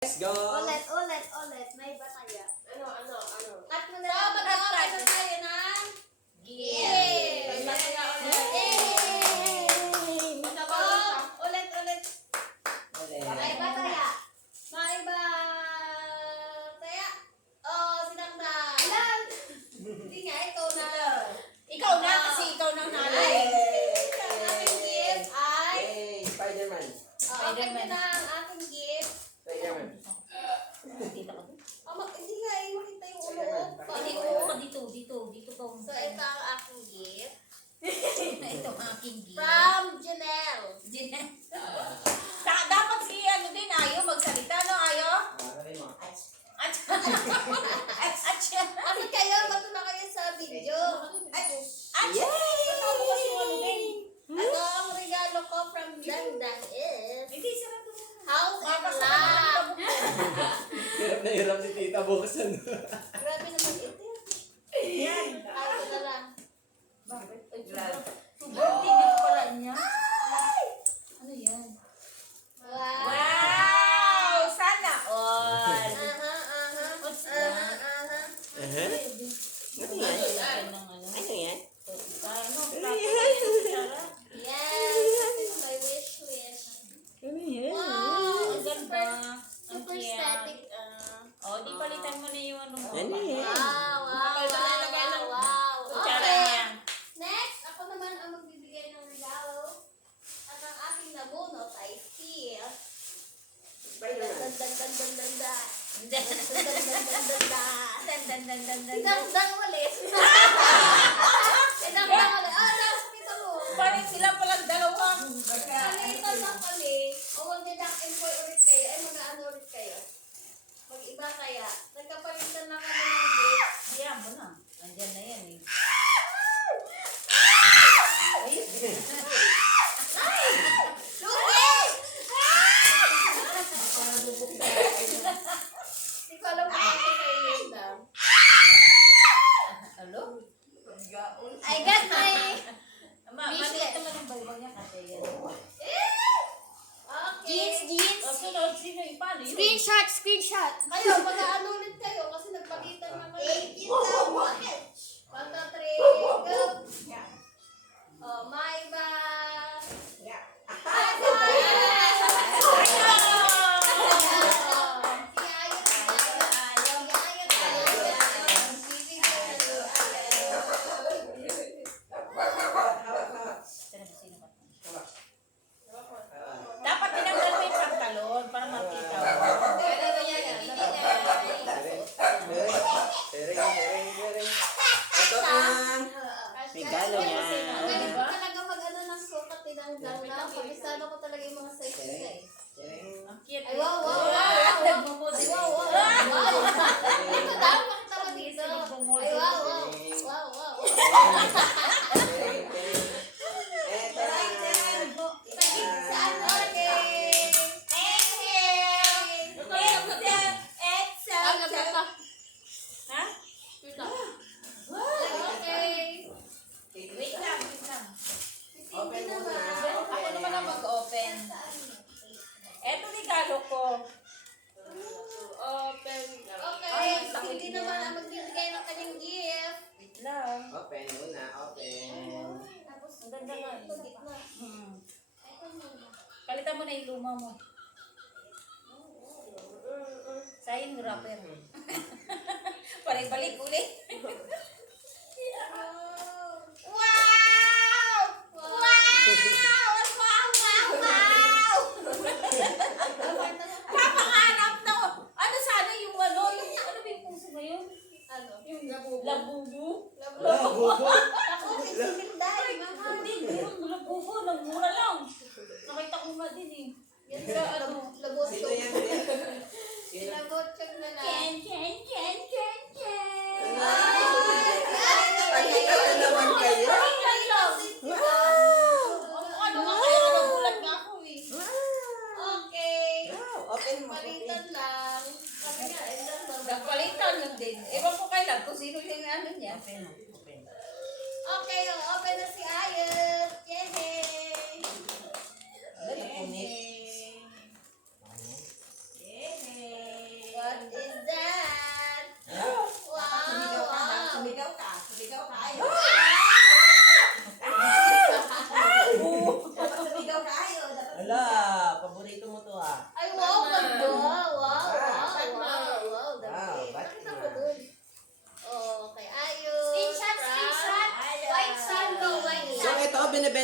Let's go! Ulit. May bataya. Ano? Cut mo na So, lang. mag-open na tayo ng gift. May bataya ulit. Ulit. May bataya. May bataya. Oh, sinakdan. Alam. Hindi nga, ikaw na. Ikaw na kasi ikaw na nanalo. Ang aking gift ay... Hey, Spider-Man! Open ko na ang aking gift. Spider-Man! Dito ka. Hindi nga, makita yung ulo ko. Dito ka dito ka. So, ito ang aking gift. Ito ang aking gift. From Janelle. Dapat si ano din ayaw magsalita, no ayaw? Sabi mo. At Kasi kayo, bato na kayo sa video. Ito ang regalo ko from Dandang is Hindi sarap to. house and lot. Hirap si tita buksan. Grabe naman ito. Yan. Ito na lang. Bakit? Sobrang tingin pala niya. Ano yan? Wow. Wow! Sana all. What's that? Ano yan? Ano yan? Yes, this is my wish. Ano yan? Wow, Ang ganda. Ang super cute. static. Di palitan mo na yung ano mo. Ano yan? Wow. Kutsara Okay. niya. Next, ako naman ang magbibigay ng regalo. At ang aking nabunot ay si Spider-Man! Dang ulit. Dang ulit. Last dito mo. Parang sila palang dalawa. Palitan lang kami. O wag na duck and boy ulit kayo. Ay, mag-ano ulit kayo. Mag-iba kaya. Nagkapalitan na kami ng gift. Diyan mo na. Andyan na yan eh. Hindi ko alam kung ano sa inyo daw. Hello? I got my... Maliit naman ang baybang niya kasi yan. Okay. Jeans. Sunod, sino yung paano yun? Screenshot. Kayo, mag-ano ulit kayo kasi nagpalitan na kayo. 1, 2, 3, go! Oh, may ba? Dapat tinanggal mo yung pantalon para makita mo. Tereng. Ito ang... regalo niya. Ganun ko talaga mag-ano ng sukat, tinanggal na. Kabisado ko talaga yung mga size nila eh. Tereng. Ang cute. Ay, wow. Nagmumudi. Wow. Dito daw, pakita mo dito. Ay, wow. Ito na. Saan? Okay. Thank you! Ha? Okay. Wait lang. Open mo na. Ako naman ang mag-open. Eto regalo ko. Open. Okay. Ay, ang sakit Hindi niya. naman ang magbibigay ng kanyang gift. Wait lang. Open muna. Open. Tapos, Ang ganda nga. ito, gitna. Ito muna. Palitan mo na yung luma mo. Sayang yung wrapper. Balik ulit. Kapangarap na ko. Ano sana yung ano ba yung puso ngayon? Ano? Yung labubu. Ako, isinday. Hindi, yung labubu. Nagmura lang. Nakita ko nga din eh. Yan sa ano, Sino labotsog. yan? Sino? Labotsog na lang. Ken. Pagkikata naman kayo. Ano nga kaya nagulat nga ako eh. Okay. Wow, open mo. Palitan lang. Sabi nga, ito lang. Nagpalitan lang din. Ewan ko kailan kung sino yung ano niya. Okay, open na si Ayot. Yay! Dali, punit. Yay!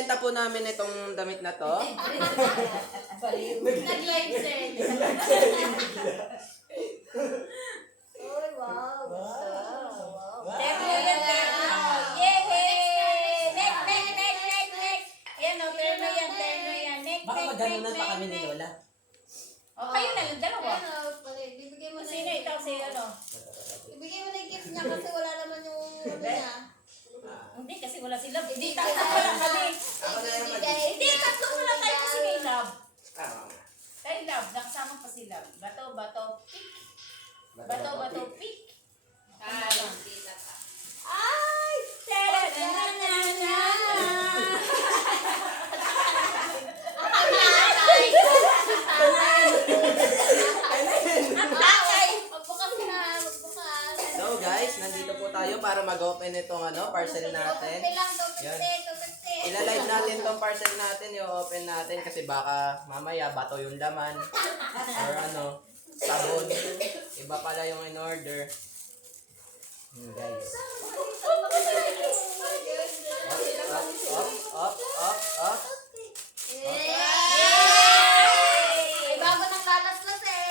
ibebenta po namin itong damit na to. Nag-live sale. Uy, wow. Wow. Terno yan, terno. Yehey! Neck. Ayan o, terno yan. Neck. Baka maganunan pa kami ni Lola. O, kayo na lang, dalawa. Ano, bibigay mo na Sino ito? Si ano? Ibigay mo na yung gift niya kasi wala naman yung ano niya. Hindi, kasi wala si Love. Hindi, tatlo pa lang kami. Ako na naman. Hindi, tatlo pa lang tayo kasi kay Love. Ah, Kay Love, nakasama pa si Love. Bato, pick. Bato, pick. Ay! Tara-na-na-na-na! Magbukas na, magbukas. So guys, nandito po tayo para mag-open itong parcel natin. Yan. Ilalive natin tong parcel natin, i-open natin kasi baka mamaya bato yung laman or sabon. Iba pala yung in order. Guys. Up. Ay, bago nang lalaslas eh.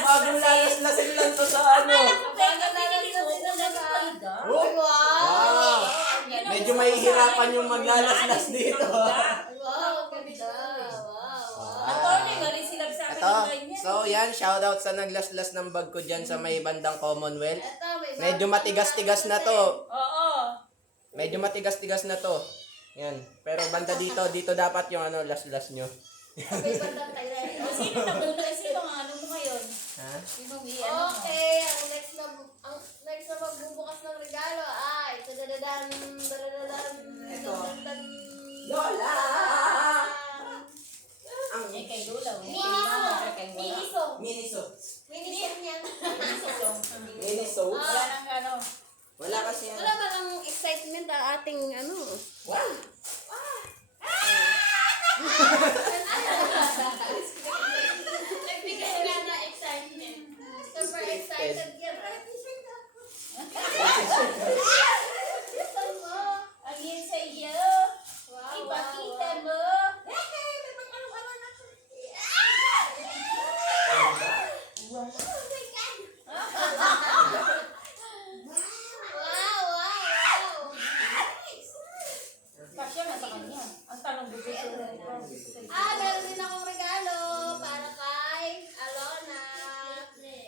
Bagong lalas-lasin lang to sa Bago nang lalaslas na Wow! Medyo mahihirapan yung maglalaslas dito. Wow, ganda. Wow. Attorney, galing si Love sa akin Ito. ng ganyan. So yan, shoutout sa naglaslas ng bag ko dyan sa may bandang Commonwealth. Ito, may Medyo bago matigas-tigas na to. Oo. Medyo matigas-tigas na to. Yan. Pero banda dito dapat yung laslas nyo. May bandang Thailand. O, sino na muna? Sino ang ano mo ngayon? Ha? Sino may ano mo? Okay, ang next na magbubukas ng regalo ay tadadadan. Ito. Lola! Ang Eh, kay Lola. Miniso. Miniso. Miniso niyan. Miniso? Wala nang ano. Wala kasi yan. Wala ba ng excitement ang ating ano? Wow! Nagbigay nga na excitement. Super excited yan. Ang yun sa iyo. Wow, Ipakita wow, mo. wow, wow. Pasya na sa kanya. Ang tanong bigay ko. Meron din akong regalo para kay Alona.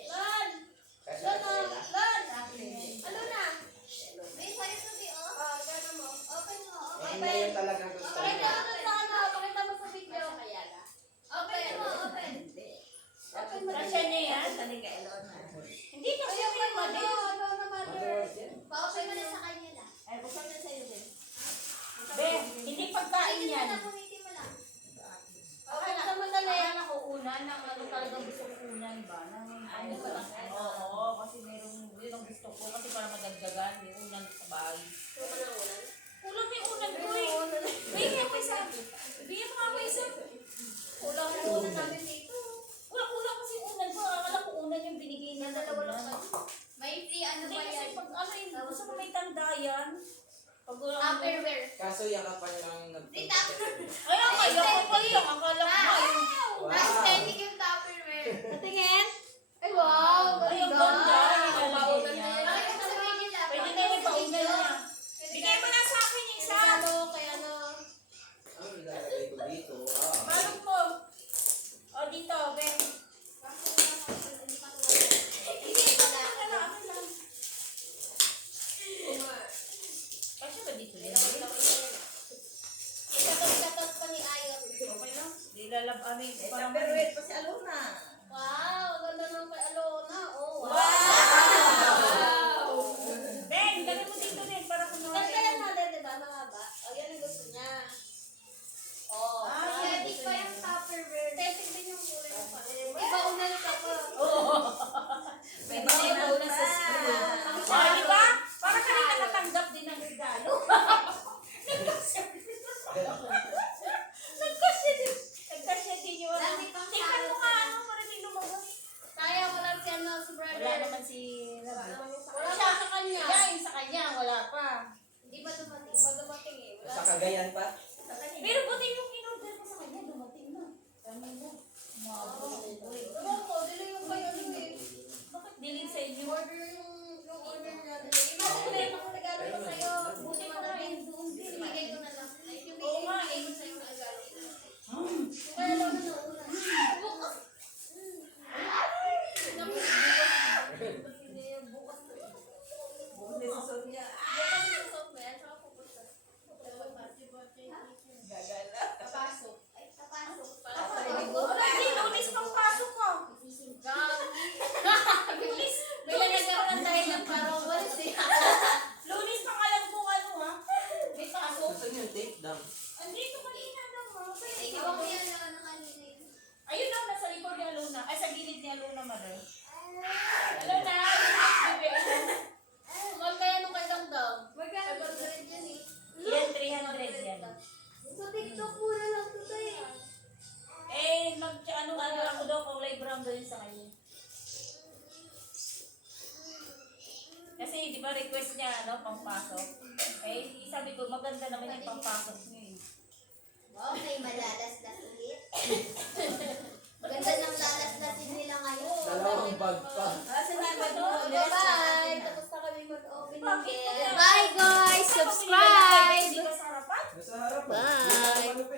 Lon! Alona! May sa'yo sabi, oh. Gano'n mo. Open mo, Hindi open. yun talagang gusto Pakita mo. mo dun sa ano, pakita mo sa video. Open mo, open. Open mo. Pasya niya yan. Hindi kasi Ayun, may mali. Alona mother. Pa-open mo na sa kanya na. Be, hindi pagkain yan. Punitin mo lang. Okay, sa madali. Kaya ako una ng ano talagang gusto ko unan ba? Nang ano pa lang. Oo, kasi merong yun ang gusto ko kasi para madagdagan may unan sa bahay. Kulang may unan ko eh. Bigyan mo isa. Bigyan mo ako isa. Kulang na unan namin dito. Kulang kasi unan ko. Akala ko unan yung binigay niya. Dalawa lang kami. May free ano Hindi ba kasi yan? pag ano yun, gusto ko may tanda yan. Pag wala Tupperware. Kaso yakapan lang Free Tupperware. Kaya kaya ko pa lang. Akala ko nga yun. Wow. Aesthetic yung Tupperware. Patingin. Ay, wow. Ay, ang ganda. Paulan na Ay, yan. Pakita mo sa video lang. Pwede na yung paunan niya. Bigay mo na sa akin yung isa. Kay ano. Ang ilalagay ko dito. Balot mo. O dito, Ben. Hindi pa na. Kasi ba dito yan? Ikatot pa ni Ayon. Okay lang. Di lalab-amin. Tupperware pa si Alona. Wow, ganda ng kay Alona. Oh, wow. Ben, dali mo dito din para kung Ganda yan natin, di ba? Mahaba. O, yan ang gusto niya. Oh, aesthetic pa yung Tupperware. Aesthetic din yung kulay pa. Iba unal ka pa. Pwede na yung mauna sa school. O, di ba? Para ka rin nakatanggap din ng regalo. Nagkasya din yun. Dami pang Tingnan mo nga ano para di lumabas. Kaya mo lang siya Alona Mare. Alona, magkaya nung kay Dangdang? Magkano? 500 yan eh. Yan, 300 yan. Sa TikTok muna lang to tayo. Ano ako daw, kulay brown daw yun sa kanya. Kasi di ba request niya, pampasok. Sabi ko, maganda naman yung pampasok niya eh. Wow, may